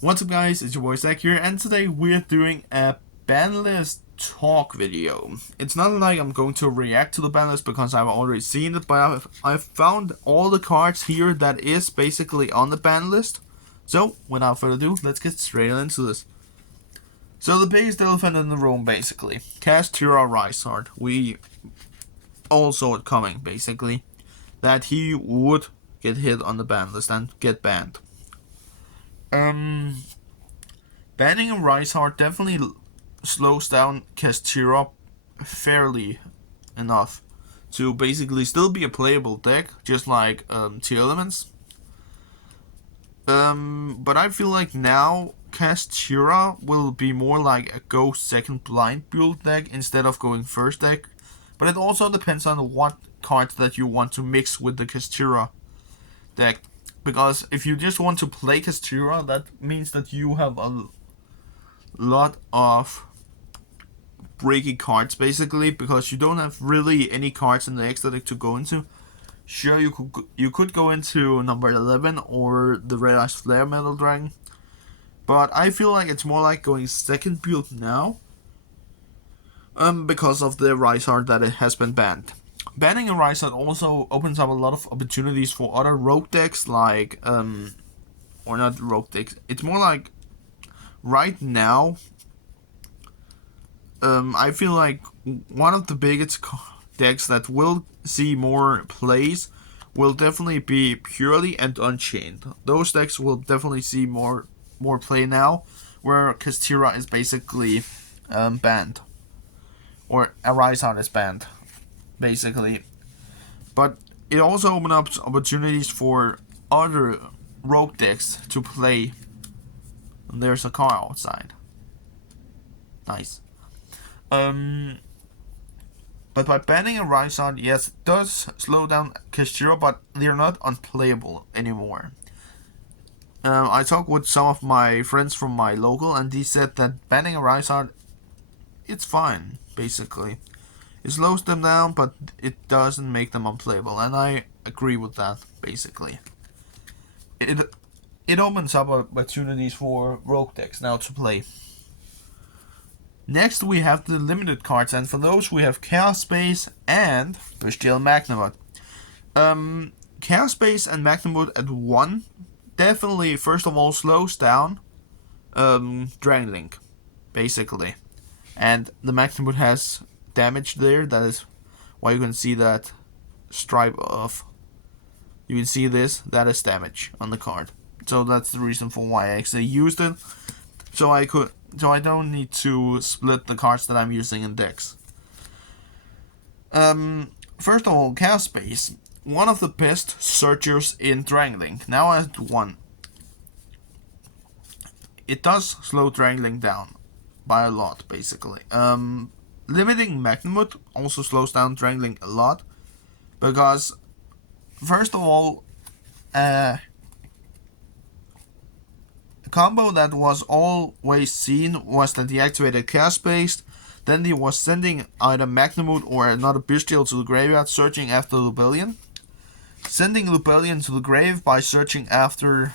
What's up guys, it's your boy Zach here, and today we're doing a Banlist talk video. It's not like I'm going to react to the Banlist because I've already seen it, but I've found all the cards here that is basically on the Banlist. So, without further ado, let's get straight into this. So the biggest elephant in the room basically, Castira Risehard. We all saw it coming basically, that he would get hit on the Banlist and get banned. Banning a Risehard definitely slows down Castira fairly enough to basically still be a playable deck, just like Tier Elements. But I feel like now Castira will be more like a go second blind build deck instead of going first deck. But it also depends on what cards that you want to mix with the Castira deck. Because if you just want to play Castira, that means that you have a lot of breaking cards basically, because you don't have really any cards in the extra deck to go into. Sure, you could go into number 11 or the Red Eyes Flare Metal Dragon, but I feel like it's more like going second build now, because of the Risehard that it has been banned. Banning a Risehard also opens up a lot of opportunities for other rogue decks, like, or not rogue decks, it's more like, right now, I feel like one of the biggest decks that will see more plays will definitely be Purely and Unchained. Those decks will definitely see more play now, where Castira is basically banned, or a Risehard is banned, basically. But it also opens up opportunities for other rogue decks to play. And there's a car outside. Nice. But by banning a Risehard, yes, it does slow down Castira, but they're not unplayable anymore. I talked with some of my friends from my local, and they said that banning a Risehard, it's fine, basically. It slows them down, but it doesn't make them unplayable, and I agree with that, basically. It opens up opportunities for rogue decks now to play. Next we have the limited cards, and for those we have Chaos Space and Bestial Magnamod. Chaos Space and Magnamod at 1 definitely, first of all, slows down Dragon Link, basically. And the Magnamod has damage there, that is why you can see that stripe of, you can see this, that is damage on the card. So that's the reason for why I actually used it, so I don't need to split the cards that I'm using in decks. First of all, Chaos Space, one of the best searchers in Dragon Link, now at 1. It does slow Dragon Link down by a lot, basically. Limiting Magnamod also slows down Dragon Link a lot, because first of all, a combo that was always seen was that he activated Chaos Space, then he was sending either Magnamod or another Bestial to the graveyard, searching after Lubellion, sending Lubellion to the grave by searching after,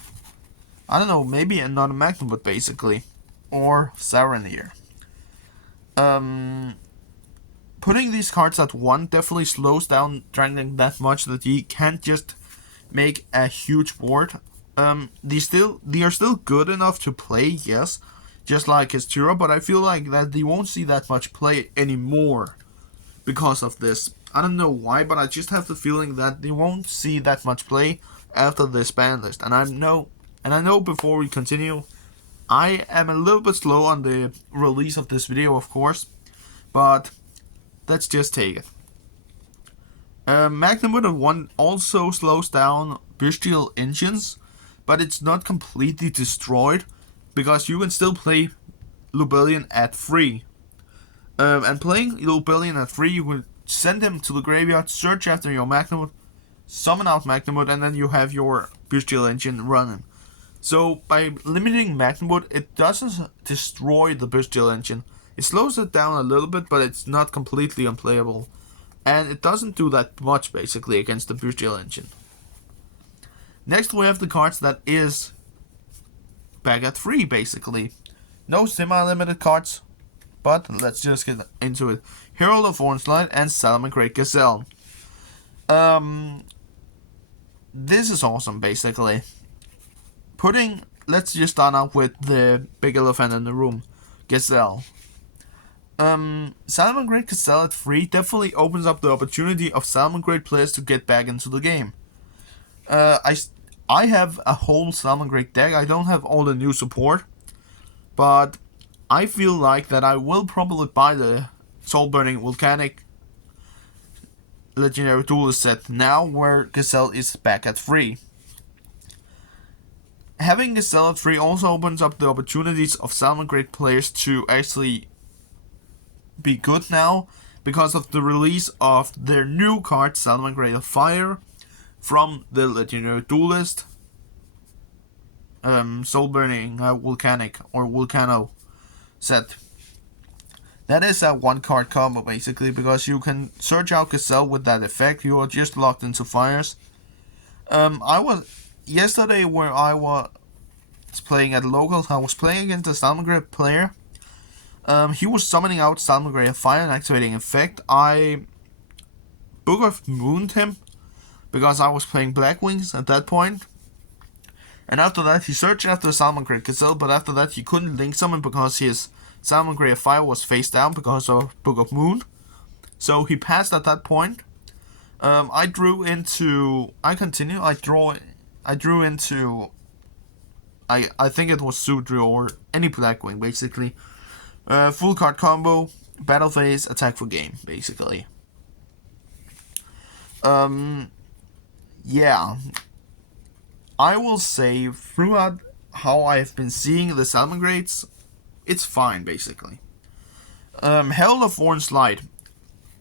I don't know, maybe another Magnamod basically, or Saronir. Putting these cards at 1 definitely slows down Dragon Link that much that he can't just make a huge board. They are still good enough to play, yes, just like Castira, but I feel like that they won't see that much play anymore because of this. I don't know why, but I just have the feeling that they won't see that much play after this ban list. And I know before we continue, I am a little bit slow on the release of this video, of course, but let's just take it. Magnamod at 1 also slows down Bestial Engines, but it's not completely destroyed, because you can still play Lubellion at 3. And playing Lubellion at 3, you will send him to the graveyard, search after your Magnamod, summon out Magnamod, and then you have your Bestial Engine running. So by limiting Magnamod, it doesn't destroy the Bestial Engine. It slows it down a little bit, but it's not completely unplayable. And it doesn't do that much, basically, against the Bestial Engine. Next we have the cards that is back at 3 basically. No semi-limited cards, but let's just get into it. Herald of Orange and Salamangreat Gazelle. This is awesome basically. Let's just start out with the big elephant in the room, Gazelle. Salamangreat Gazelle at 3 definitely opens up the opportunity of Salamangreat players to get back into the game. I have a whole Salamangreat deck. I don't have all the new support, but I feel like that I will probably buy the Soul Burning Volcanic Legendary Duelist set now, where Gazelle is back at 3. Having Gazelle at 3 also opens up the opportunities of Salamangreat players to actually be good now, because of the release of their new card Salamangreat of Fire from the Legendary Duelist Soul Burning Volcanic or Volcano set. That is a 1-card combo basically, because you can search out Gazelle with that effect. You are just locked into fires. Yesterday where I was playing at locals, I was playing against a Salamangreat player. He was summoning out Salamangreat of Fire and activating effect. I Book of Mooned him because I was playing Black Wings at that point. And after that, he searched after Salamangreat Gazelle, but after that, he couldn't link summon because his Salamangreat of Fire was face down because of Book of Moon. So he passed at that point. I drew into. I drew into. I think it was Sudru or any Black Wing basically. Full card combo, battle phase, attack for game basically. Yeah. I will say, throughout how I've been seeing the Salamangreats, it's fine, basically. Herald of Orange Light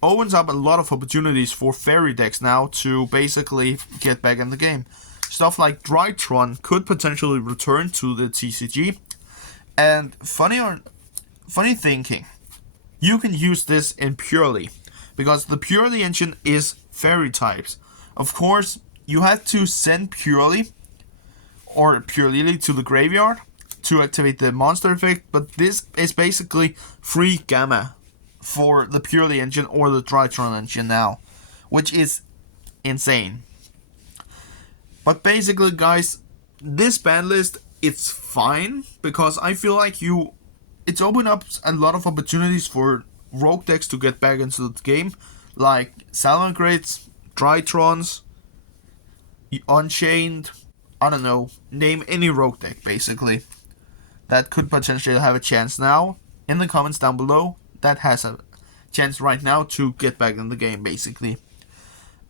opens up a lot of opportunities for fairy decks now to basically get back in the game. Stuff like Drytron could potentially return to the TCG. And funny thinking, you can use this in Purely, because the Purely engine is fairy types. Of course, you have to send Purely or Purely to the graveyard to activate the monster effect, but this is basically free gamma for the Purely engine or the Drytron engine now, which is insane. But basically, guys, this ban list, it's fine, because I feel like it's opened up a lot of opportunities for rogue decks to get back into the game, like Salamangreats, Drytrons, Unchained, I don't know, name any rogue deck basically that could potentially have a chance now. In the comments down below, that has a chance right now to get back in the game basically.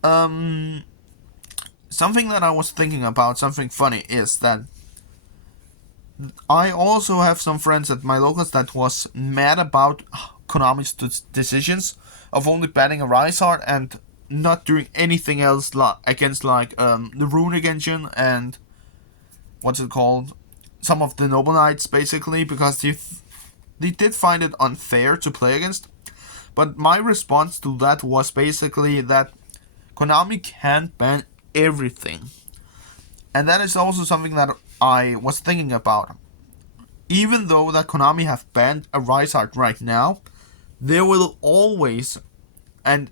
Something that I was thinking about, something funny, is that I also have some friends at my locals that was mad about Konami's decisions of only banning a Rizard and not doing anything else against the Runic engine and what's it called, some of the Noble Knights basically, because they did find it unfair to play against. But my response to that was basically that Konami can't ban everything, and that is also something that I was thinking about. Even though that Konami have banned a Rizard right now, there will always, and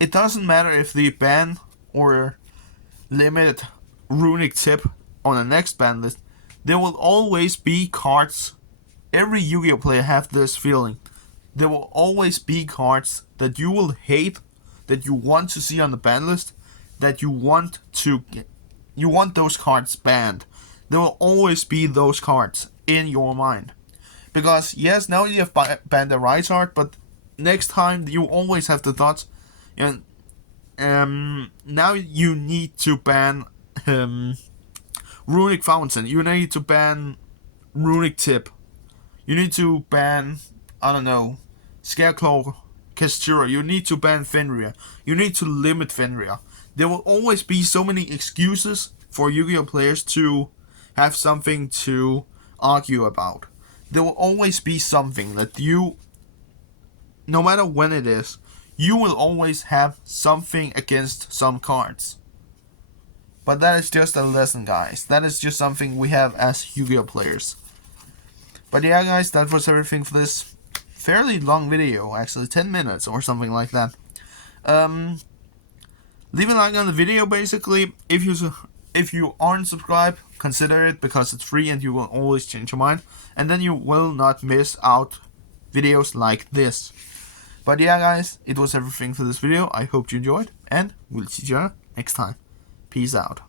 it doesn't matter if they ban or limit Runic Tip on the next ban list, there will always be cards. Every Yu-Gi-Oh player have this feeling. There will always be cards that you will hate, that you want to see on the ban list, that you want those cards banned. There will always be those cards in your mind. Because yes, now you have banned the Rizard, but next time you always have the thoughts, and now you need to ban Runic Fountain, you need to ban Runic Tip, you need to ban, I don't know, Scareclaw Castura, you need to ban Fenrir, you need to limit Fenrir. There will always be so many excuses for Yu-Gi-Oh players to have something to argue about. There will always be something that you, no matter when it is, you will always have something against some cards. But that is just a lesson, guys. That is just something we have as Yu-Gi-Oh players. But yeah, guys, that was everything for this fairly long video, actually 10 minutes or something like that. Leave a like on the video, basically. If you aren't subscribed, consider it, because it's free and you will always change your mind. And then you will not miss out videos like this. But yeah, guys, it was everything for this video. I hope you enjoyed, and we'll see you next time. Peace out.